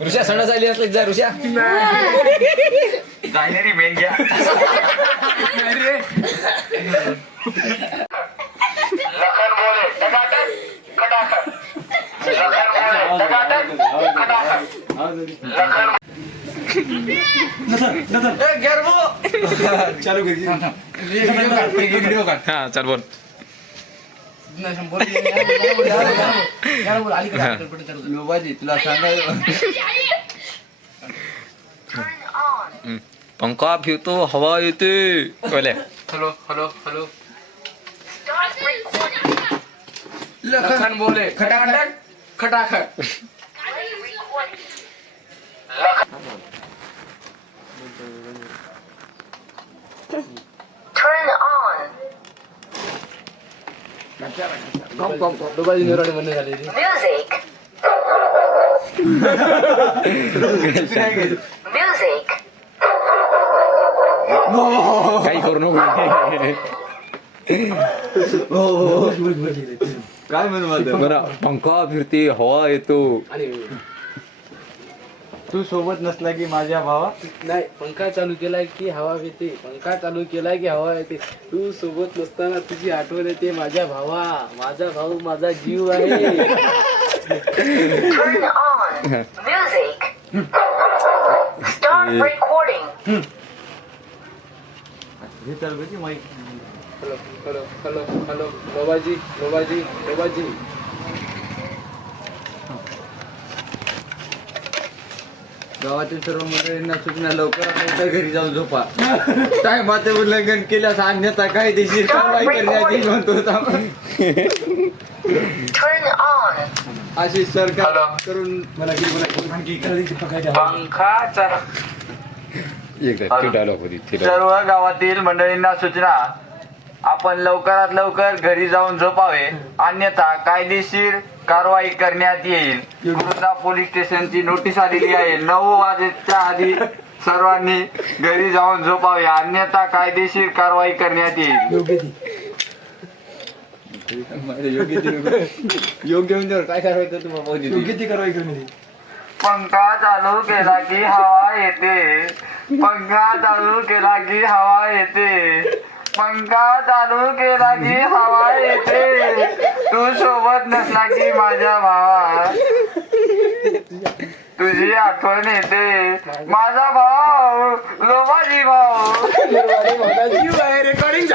ऋषा सण झाली असली जा ऋषा जायरी मेन घ्या लखन बोले टकाटक खटाखट लखन बोले टकाटक खटाखट लखन चालू कर हा चल बोल तुला सांगायचं पंखा फिरतो हवा येते पहिले हॅलो हॅलो हॅलो लखन बोले खटाखट खटाखट Turn on. Music. Music. काही करू नको काय म्हणू माझं बरं पंखा फिरते हवा येतो तू सोबत नसला की माझ्या भावा नाही पंखा चालू केलाय की हवा येते पंखा चालू केलाय की हवा येते तू सोबत नसताना तुझी आठवण येते माझ्या भावा माझा भाऊ माझा जीव आहे Turn on. Music. Start recording. हे चालू की mike hello hello hello hello बाबाजी बाबाजी बाबाजी गावातील सर्व मंडळींना सूचना लवकर घरी जाऊन झोपा टायमाचे उल्लंघन केल्यास अन्यथा कायदेशीर कारवाई करण्यात येईल म्हणतो होता Turn on. अशी सरकार हॅलो. करून पंखाचा एकदा ती डायलॉग होती ती सर्व गावातील मंडळींना सूचना आपण लवकरात लवकर घरी जाऊन झोपावे अन्यथा कायदेशीर कारवाई करण्यात येईल कुरुंदा पोलीस स्टेशनची नोटीस आलेली आहे 9 वाजेच्या आधी सर्वांनी घरी जाऊन झोपावे अन्यथा कायदेशीर कारवाई करण्यात येईल योग्य म्हणजे काय करायचं तुम्हाला पंखा चालू केला की हवा येते पंखा चालू केला की हवा येते पंखा चालू केला की हवा येते तू सोबत नसला की माझ्या भावा तुझी आठवण येते माझा भाऊ लोबाजी भाऊ जीव आहे रेकॉर्डिंग